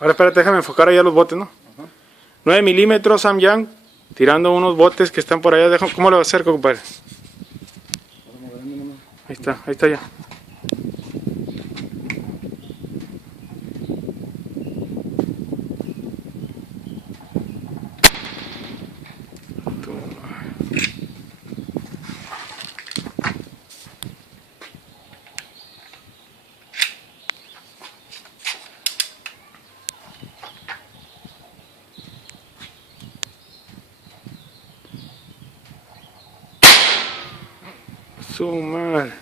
Ahora espérate, déjame enfocar allá los botes, ¿no? Ajá. 9 milímetros Samyang, tirando unos botes que están por allá. ¿Cómo lo acerco, compadre? Ahí está ya. Su madre.